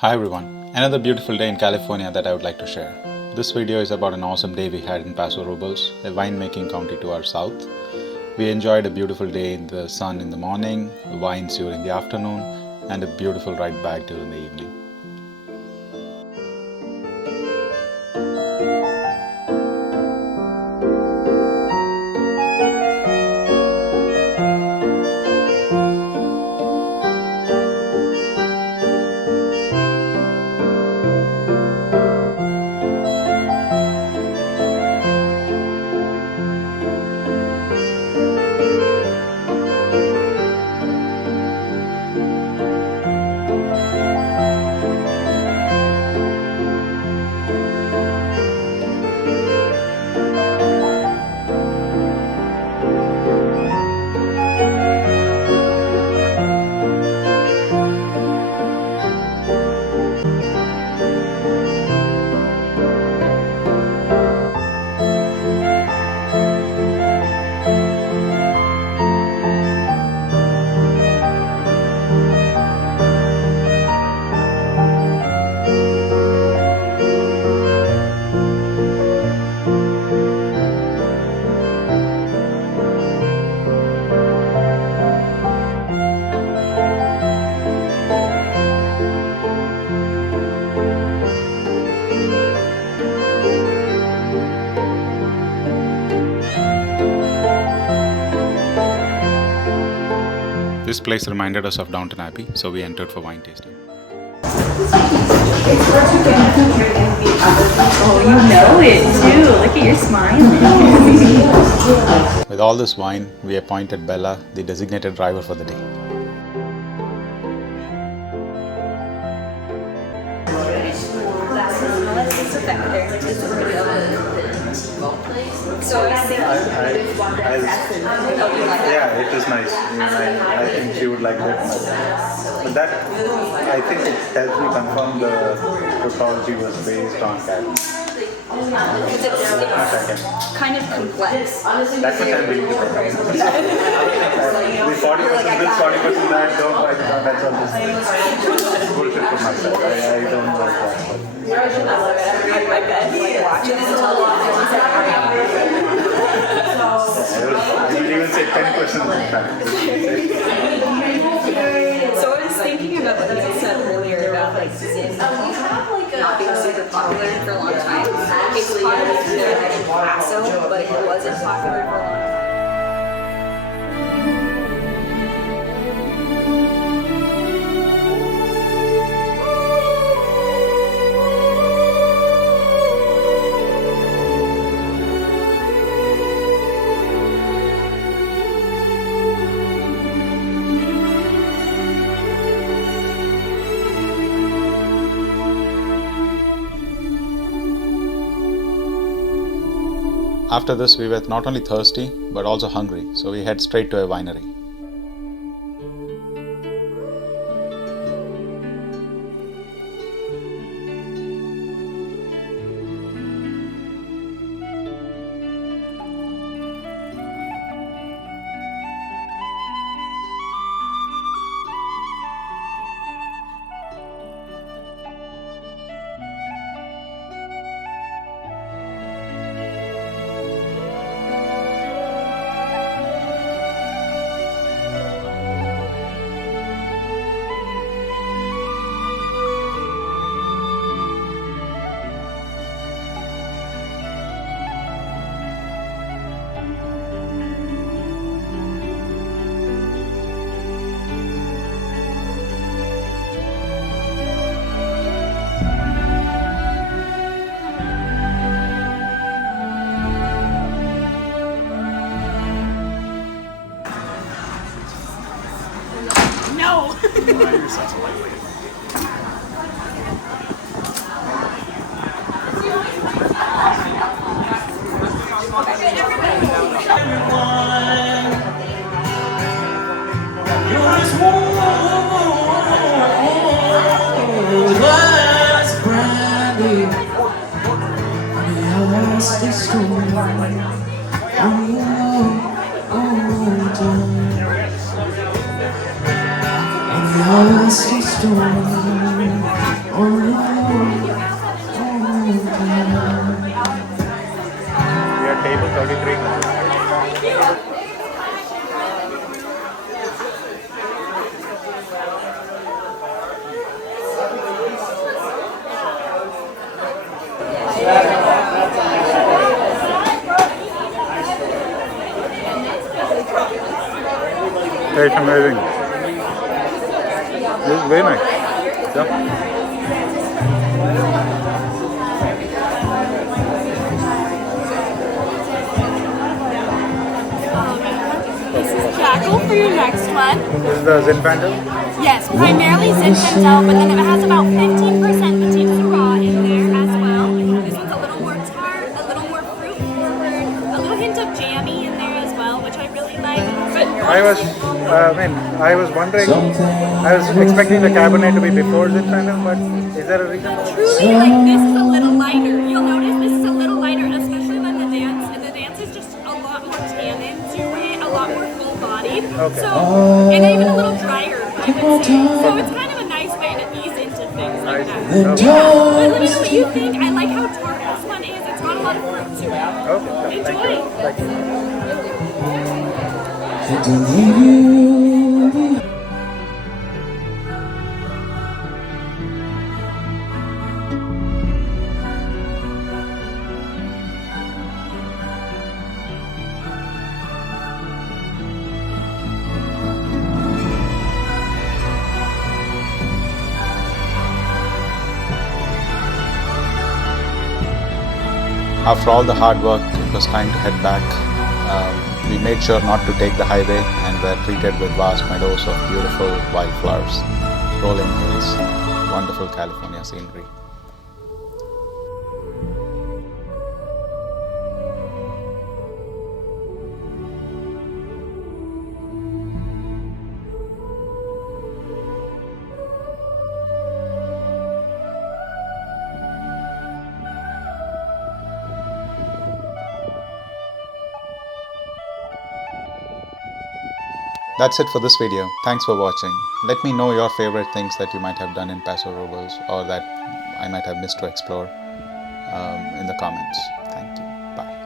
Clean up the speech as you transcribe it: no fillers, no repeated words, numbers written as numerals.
Hi everyone, another beautiful day in California that I would like to share. This video is about an awesome day we had in Paso Robles, a winemaking county to our south. We enjoyed a beautiful day in the sun in the morning, wines during the afternoon, and a beautiful ride back during the evening. This place reminded us of Downton Abbey, so we entered for wine tasting. Oh, you know it too. Look at your smiling. With all this wine, we appointed Bella the designated driver for the day. Yeah, it is nice. I think she would like that much. But that, I think it helps me confirm the pathology was based on cat. Kind of complex. That much I'm willing to pay. The 40% this, 40% that, don't write it down, that's all this bullshit from my side. I don't want that. I bet he watches until I will even say 10% of the time. So I was thinking about what you said earlier about like not being super popular for a long time. It's popular here in Paso, but it wasn't popular for a long time. After this, we were not only thirsty, but also hungry, so we head straight to a winery. You're such a lightweight. Lost a storm. It's amazing. This is very nice. Yeah. This is Jackal for your next one. This is the Zinfandel. Yes, primarily Zinfandel, but then it has about 15% Petite Syrah in there as well. This one's a little more tart, a little more fruit forward, a little hint of jammy in there as well, which I really like. But I was wondering, I was expecting the Cabernet to be before Zinfandel, but is there a reason? truly, like, this is a little lighter. You'll notice this is a little lighter, especially when the dance, and the dance is just a lot more tannin to it, a lot more full-bodied. Okay. So, and even a little drier, I would say. So it's kind of a nice way to ease into things like that. Okay. Yeah, but let me know what you think. I like how tart this one is. It's got a lot of fruit to it. Okay. Thank Enjoy. you. Thank you. After all the hard work, it was time to head back. We made sure not to take the highway and were treated with vast meadows of beautiful wildflowers, rolling hills, wonderful California scenery. That's it for this video. Thanks for watching. Let me know your favorite things that you might have done in Paso Robles or that I might have missed to explore in the comments.